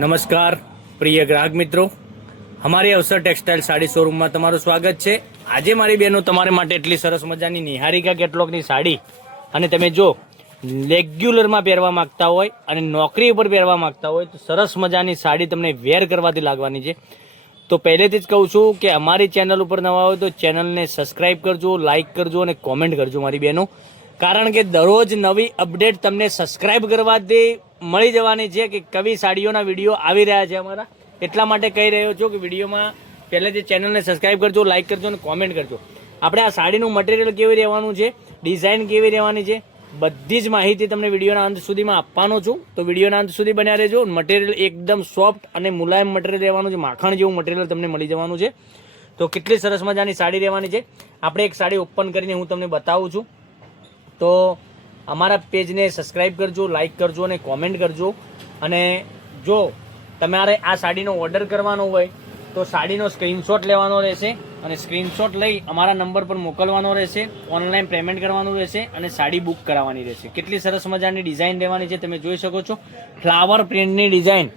નમસ્કાર પ્રિય ગ્રાહક મિત્રો, અમારી અવસર ટેક્સટાઇલ સાડી શોરૂમમાં તમારું સ્વાગત છે। આજે મારી બહેનો તમારા માટે એટલી સરસ મજાની નિહારિકા કેટલોગની સાડી અને તમે જો રેગ્યુલરમાં પહેરવા માંગતા હોય અને નોકરી ઉપર પહેરવા માંગતા હોય તો સરસ મજાની સાડી તમને વેર કરવાથી લાગવાની છે। તો પહેલેથી જ કહું છું કે અમારી ચેનલ ઉપર નવા હોય તો ચેનલને સબસ્ક્રાઈબ કરજો, લાઇક કરજો અને કોમેન્ટ કરજો મારી બહેનો, કારણ કે દરરોજ નવી અપડેટ તમને સબસ્ક્રાઈબ કરવાથી મળી જવાની છે કે કવી સાડીઓના વિડીયો આવી રહ્યા છે અમારા। એટલા માટે કહી રહ્યો છું કે વિડીયોમાં પહેલેથી ચેનલને સબસ્ક્રાઈબ કરજો, લાઇક કરજો અને કોમેન્ટ કરજો। આપણે આ સાડીનું મટીરિયલ કેવી રહેવાનું છે, ડિઝાઇન કેવી રહેવાની છે, બધી જ માહિતી તમને વિડીયોના અંત સુધીમાં આપવાનો છું। તો વિડીયોના અંત સુધી બન્યા રહેજો। મટીરિયલ એકદમ સોફ્ટ અને મુલાયમ મટીરિયલ રહેવાનું છે, માખણ જેવું મટીરિયલ તમને મળી જવાનું છે। તો કેટલી સરસ મજાની સાડી રહેવાની છે, આપણે એક સાડી ઓપન કરીને હું તમને બતાવું છું। તો અમારા પેજને સબસ્ક્રાઈબ કરજો, લાઇક કરજો અને કોમેન્ટ કરજો। અને જો તમારે આ સાડીનો ઓર્ડર કરવાનો હોય તો સાડીનો સ્ક્રીનશોટ લેવાનો રહેશે અને સ્ક્રીનશોટ લઈ અમારા નંબર પર મોકલવાનો રહેશે, ઓનલાઈન પેમેન્ટ કરવાનું રહેશે અને સાડી બુક કરાવવાની રહેશે। કેટલી સરસ મજાની ડિઝાઇન રહેવાની છે તમે જોઈ શકો છો, ફ્લાવર પ્રિન્ટની ડિઝાઇન।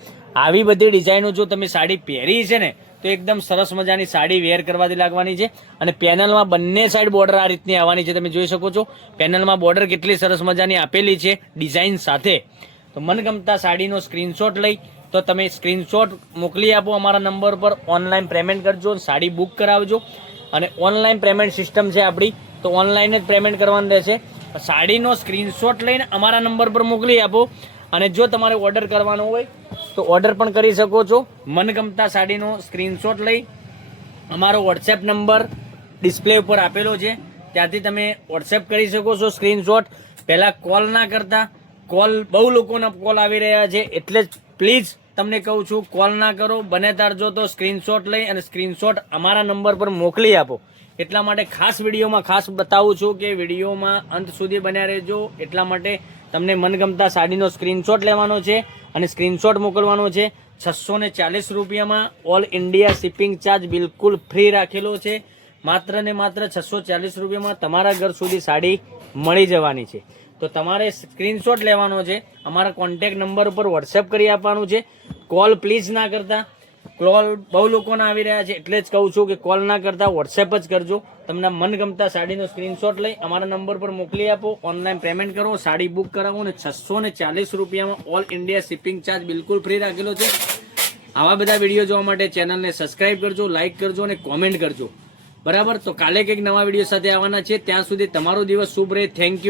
આવી બધી ડિઝાઇનો જો તમે સાડી પહેરી છે ને તો એકદમ સરસ મજાની સાડી વેર કરવાથી લાગવાની છે। અને પેનલમાં બંને સાઈડ બોર્ડર આ રીતની આવવાની છે, તમે જોઈ શકો છો। પેનલમાં બોર્ડર કેટલી સરસ મજાની આપેલી છે ડિઝાઇન સાથે। તો મનગમતા સાડીનો સ્ક્રીનશોટ લઈ તો તમે સ્ક્રીનશોટ મોકલી આપો અમારા નંબર પર, ઓનલાઈન પેમેન્ટ કરજો, સાડી બુક કરાવજો। અને ઓનલાઈન પેમેન્ટ સિસ્ટમ છે આપણી, તો ઓનલાઈન જ પેમેન્ટ કરવાનું રહેશે। સાડીનો સ્ક્રીનશોટ લઈને અમારા નંબર પર મોકલી આપો અને જો તમારે ઓર્ડર કરવાનો હોય તો ઓર્ડર પણ કરી શકો છો। મનગમતા સાડીનો સ્ક્રીનશોટ લઈ અમારો વોટ્સએપ નંબર ડિસ્પ્લે ઉપર આપેલો છે, ત્યાંથી તમે વોટ્સએપ કરી શકો છો સ્ક્રીનશોટ। પહેલાં કોલ ના કરતા, કોલ બહુ લોકોના કોલ આવી રહ્યા છે એટલે જ પ્લીઝ તમને કહું છું કોલ ના કરો, બને તારજો તો સ્ક્રીનશોટ લઈ અને સ્ક્રીનશોટ અમારા નંબર પર મોકલી આપો। એટલા માટે ખાસ વિડીયોમાં ખાસ બતાવું છું કે વિડીયોમાં અંત સુધી બન્યા રહેજો। એટલા માટે તમને મનગમતા સાડીનો સ્ક્રીનશોટ લેવાનો છે અને સ્ક્રીનશોટ મોકલવાનો છે। 640 રૂપિયામાં ઓલ ઇન્ડિયા શિપિંગ ચાર્જ બિલકુલ ફ્રી રાખેલો છે। માત્ર ને માત્ર 640 રૂપિયામાં તમારા ઘર સુધી સાડી મળી જવાની છે। તો તમારે સ્ક્રીનશોટ લેવાનો છે, અમારા કોન્ટેક્ટ નંબર ઉપર વોટ્સએપ કરી આપવાનું છે। કોલ પ્લીઝ ના કરતા, કોલ બહુ લોકોના આવી રહ્યા છે એટલે જ કહું છું કે કોલ ના કરતા વોટ્સએપ જ કરજો। તમને મનગમતા સાડીનો સ્ક્રીનશોટ લઈ અમારા નંબર પર મોકલી આપો, ઓનલાઈન પેમેન્ટ કરો, સાડી બુક કરાવો અને 640 રૂપિયામાં ઓલ ઇન્ડિયા શિપિંગ ચાર્જ બિલકુલ ફ્રી રાખેલો છે। આવા બધા વિડીયો જોવા માટે ચેનલને સબસ્ક્રાઈબ કરજો, લાઇક કરજો અને કોમેન્ટ કરજો, બરાબર। તો કાલે કંઈક નવા વિડીયો સાથે આવવાના છે, ત્યાં સુધી તમારો દિવસ શુભ રહે। Thank you.